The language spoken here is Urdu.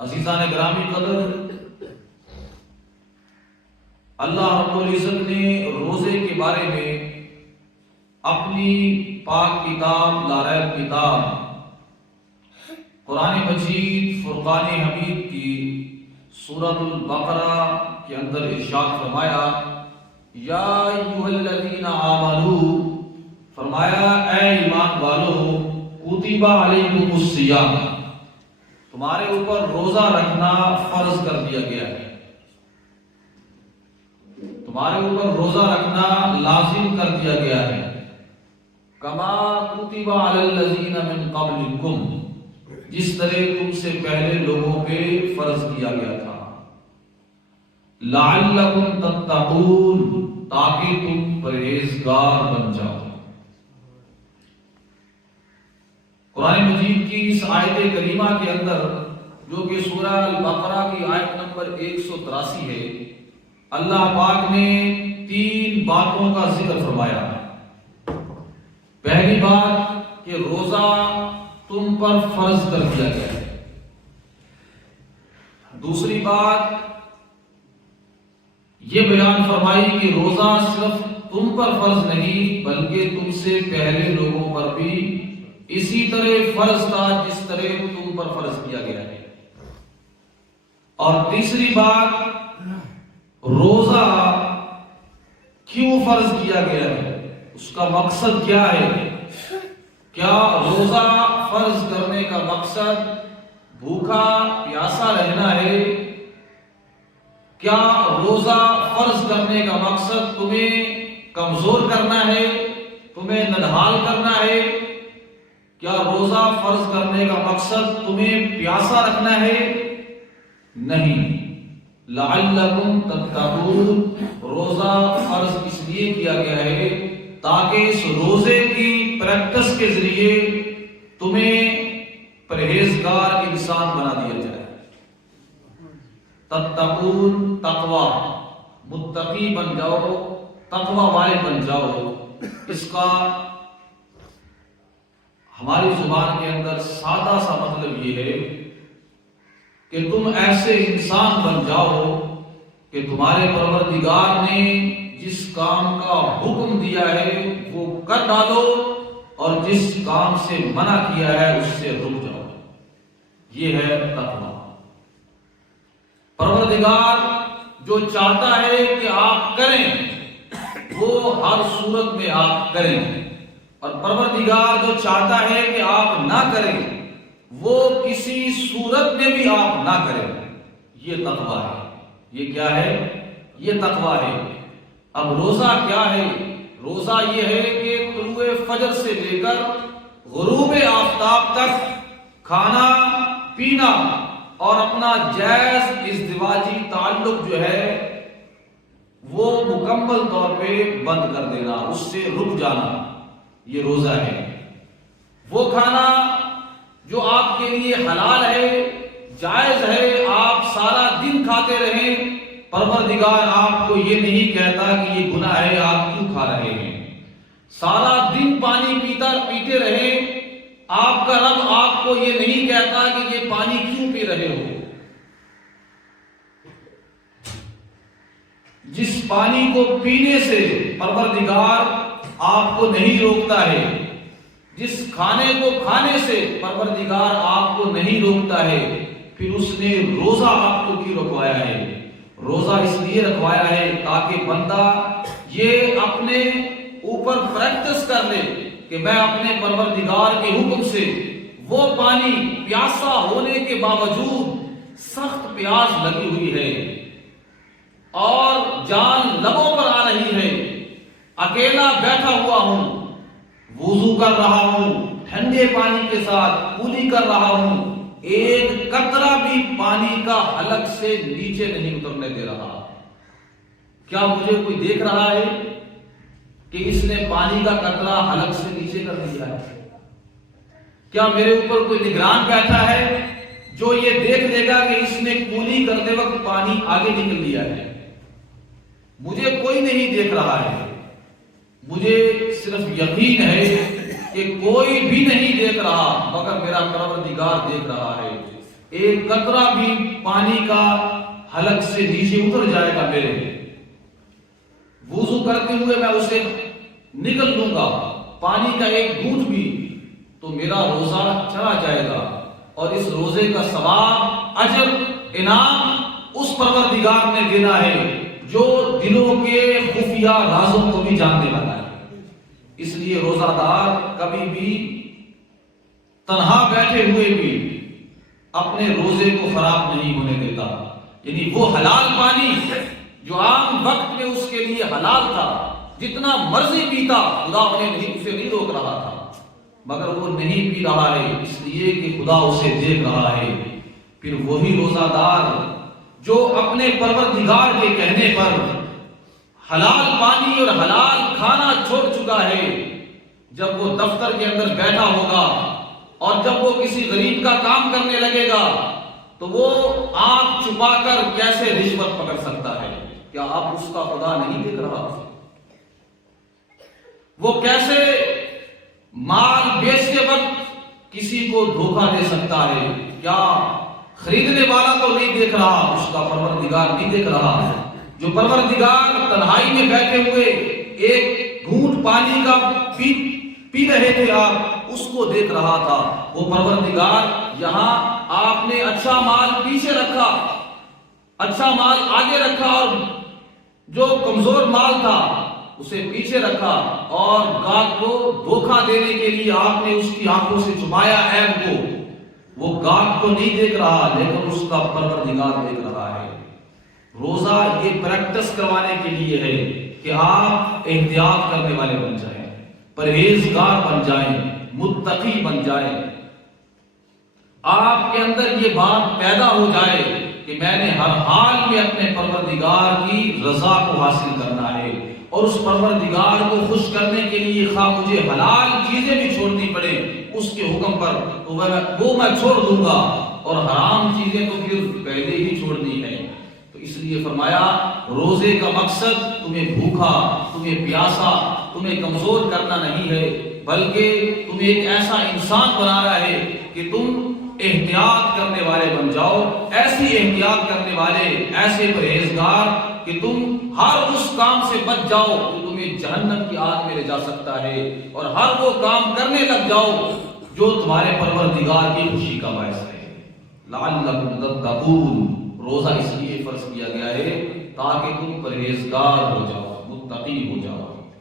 عزیزان گرامی قدر، اللہ رب العزت نے روزے کے بارے میں اپنی پاک کتاب لا ریب کتاب قرآن مجید فرقان حمید کی سورۃ البقرہ کے اندر ارشاد فرمایا، یا ایھا الذین آمنوا، فرمایا اے ایمان والو، کتب علیکم الصیام، تمہارے اوپر روزہ رکھنا فرض کر دیا گیا ہے، تمہارے اوپر روزہ رکھنا لازم کر دیا گیا ہے، کما کتب علی الذین من قبلکم، جس طرح تم سے پہلے لوگوں پہ فرض کیا گیا تھا، لعلکم تتقون، تاکہ تم پرہیزگار بن جاؤ۔ قرآن مجید کی اس آیت کریمہ کے اندر، جو کہ سورہ البقرہ کی آیت نمبر 183 ہے، اللہ پاک نے 3 باتوں کا ذکر فرمایا۔ پہلی بات کہ روزہ تم پر فرض کر دیا گیا ہے۔ دوسری بات یہ بیان فرمائی کہ روزہ صرف تم پر فرض نہیں بلکہ تم سے پہلے لوگوں پر بھی اسی طرح فرض تھا جس طرح تم پر فرض کیا گیا ہے۔ اور تیسری بات، روزہ کیوں فرض کیا گیا ہے، اس کا مقصد کیا ہے؟ کیا روزہ فرض کرنے کا مقصد بھوکا پیاسا رہنا ہے؟ کیا روزہ فرض کرنے کا مقصد تمہیں کمزور کرنا ہے، تمہیں نڈھال کرنا ہے؟ کیا روزہ فرض کرنے کا مقصد تمہیں پیاسا رکھنا ہے؟ نہیں، لعلکم تتقون، روزہ فرض اس لیے کیا گیا ہے تاکہ اس روزے کی پریکٹس کے ذریعے تمہیں پرہیزگار انسان بنا دیا جائے۔ تتقون، تقوی، متقی بن جاؤ، تقوی والے بن جاؤ۔ اس کا ہماری زبان کے اندر سادہ سا مطلب یہ ہے کہ تم ایسے انسان بن جاؤ کہ تمہارے پروردگار نے جس کام کا حکم دیا ہے وہ کر ڈالو، اور جس کام سے منع کیا ہے اس سے رک جاؤ۔ یہ ہے تقوی۔ پروردگار جو چاہتا ہے کہ آپ کریں وہ ہر صورت میں آپ کریں، اور پروردگار جو چاہتا ہے کہ آپ نہ کریں وہ کسی صورت میں بھی آپ نہ کریں۔ یہ تقوی ہے۔ یہ کیا ہے؟ یہ تقوی ہے۔ اب روزہ کیا ہے؟ روزہ یہ ہے کہ طلوع فجر سے لے کر غروب آفتاب تک کھانا پینا اور اپنا جائز ازدواجی تعلق جو ہے وہ مکمل طور پہ بند کر دینا، اس سے رک جانا، یہ روزہ ہے۔ وہ کھانا جو آپ کے لیے حلال ہے، جائز ہے، آپ سارا دن کھاتے رہیں، پروردگار آپ کو یہ نہیں کہتا کہ یہ گناہ ہے، آپ کیوں کھا رہے ہیں۔ سارا دن پانی پیتے رہیں، آپ کا رب آپ کو یہ نہیں کہتا کہ یہ پانی کیوں پی رہے ہو۔ جس پانی کو پینے سے پروردگار آپ کو نہیں روکتا ہے، جس کھانے کو کھانے سے پروردگار آپ کو نہیں روکتا ہے، پھر اس نے روزہ آپ کو کیوں رکھوایا ہے؟ روزہ اس لیے رکھوایا ہے تاکہ بندہ یہ اپنے اوپر پریکٹس کر لے کہ میں اپنے پروردگار کے حکم سے وہ پانی، پیاسا ہونے کے باوجود سخت پیاس لگی ہوئی ہے اور جان لبوں پر آ رہی ہے، اکیلا بیٹھا ہوا ہوں، وضو کر رہا ہوں ٹھنڈے پانی کے ساتھ، کولی کر رہا ہوں، ایک قطرہ بھی پانی کا حلق سے نیچے نہیں اترنے دے رہا۔ کیا مجھے کوئی دیکھ رہا ہے کہ اس نے پانی کا قطرہ حلق سے نیچے کر دیا ہے؟ کیا میرے اوپر کوئی نگران بیٹھا ہے جو یہ دیکھ لے گا کہ اس نے کولی کرتے وقت پانی آگے نکل لیا ہے؟ مجھے کوئی نہیں دیکھ رہا ہے، مجھے صرف یقین ہے کہ کوئی بھی نہیں دیکھ رہا مگر میرا پروردگار دیکھ رہا ہے۔ ایک قطرہ بھی پانی کا حلق سے نیچے اتر جائے گا میرے، وضو کرتے ہوئے میں اسے نگل لوں گا، پانی کا ایک بوند بھی، تو میرا روزہ چلا جائے گا، اور اس روزے کا ثواب، اجر، انعام اس پروردگار نے دینا ہے جو دلوں کے خفیہ رازوں کو بھی جاننے والا ہے۔ اس لیے روزہ دار کبھی بھی تنہا بیٹھے ہوئے بھی اپنے روزے کو خراب نہیں ہونے دیتا، یعنی وہ حلال پانی جو عام وقت میں اس کے لیے حلال تھا، جتنا مرضی پیتا، خدا اسے نہیں روک رہا تھا، مگر وہ نہیں پی رہا ہے اس لیے کہ خدا اسے دیکھ رہا ہے۔ پھر وہی روزہ دار جو اپنے پروردگار کے کہنے پر حلال پانی اور حلال کھانا چھوڑ چکا ہے، جب وہ دفتر کے اندر بیٹھا ہوگا اور جب وہ کسی غریب کا کام کرنے لگے گا تو وہ آنکھ چھپا کر کیسے رشوت پکڑ سکتا ہے؟ کیا آپ اس کا خدا نہیں دیکھ رہا؟ وہ کیسے مال بیچتے وقت کسی کو دھوکہ دے سکتا ہے؟ کیا خریدنے والا تو نہیں دیکھ رہا، اس کا پروردگار نہیں دیکھ رہا؟ جو پروردگار تنہائی میں بیٹھے ہوئے ایک گھونٹ پانی کا پی رہے تھے، آپ اس کو دیکھ رہا تھا۔ وہ پروردگار یہاں آپ نے اچھا مال پیچھے رکھا، اچھا مال آگے رکھا، اور جو کمزور مال تھا اسے پیچھے رکھا، اور گاہک کو دھوکہ دینے کے لیے آپ نے اس کی آنکھوں سے چھپایا عیب کو۔ وہ گاہک کو نہیں دیکھ رہا لیکن اس کا پروردگار دیکھ رہا ہے۔ روزہ یہ پریکٹس کروانے کے لیے ہے کہ آپ احتیاط کرنے والے بن جائیں، پرہیزگار بن جائیں، متقی بن جائیں، آپ کے اندر یہ بات پیدا ہو جائے کہ میں نے ہر حال میں اپنے پروردگار کی رضا کو حاصل کرنا ہے، اور اس پروردگار کو خوش کرنے کے لیے خواہ مجھے حلال چیزیں بھی چھوڑنی پڑے اس کے حکم پر تو وہ میں چھوڑ دوں گا، اور حرام چیزیں تو پھر پہلے ہی چھوڑنی ہے۔ تو اس لیے فرمایا روزے کا مقصد تمہیں بھوکا، تمہیں پیاسا، تمہیں کمزور کرنا نہیں ہے، بلکہ تمہیں ایک ایسا انسان بنا رہا ہے کہ تم احتیاط کرنے والے بن جاؤ، ایسی احتیاط کرنے والے، ایسے پرہیزگار کہ تم ہر اس کام سے بچ جاؤ جو تمہیں جہنم کی آگ میں لے جا سکتا ہے، اور ہر وہ کام کرنے لگ جاؤ جو تمہارے پروردگار کی خوشی کا باعث ہے۔ لعلکم تتقون، روزہ اس لیے فرض کیا گیا ہے تاکہ تم پرہیزگار ہو جاؤ، متقی ہو جاؤ۔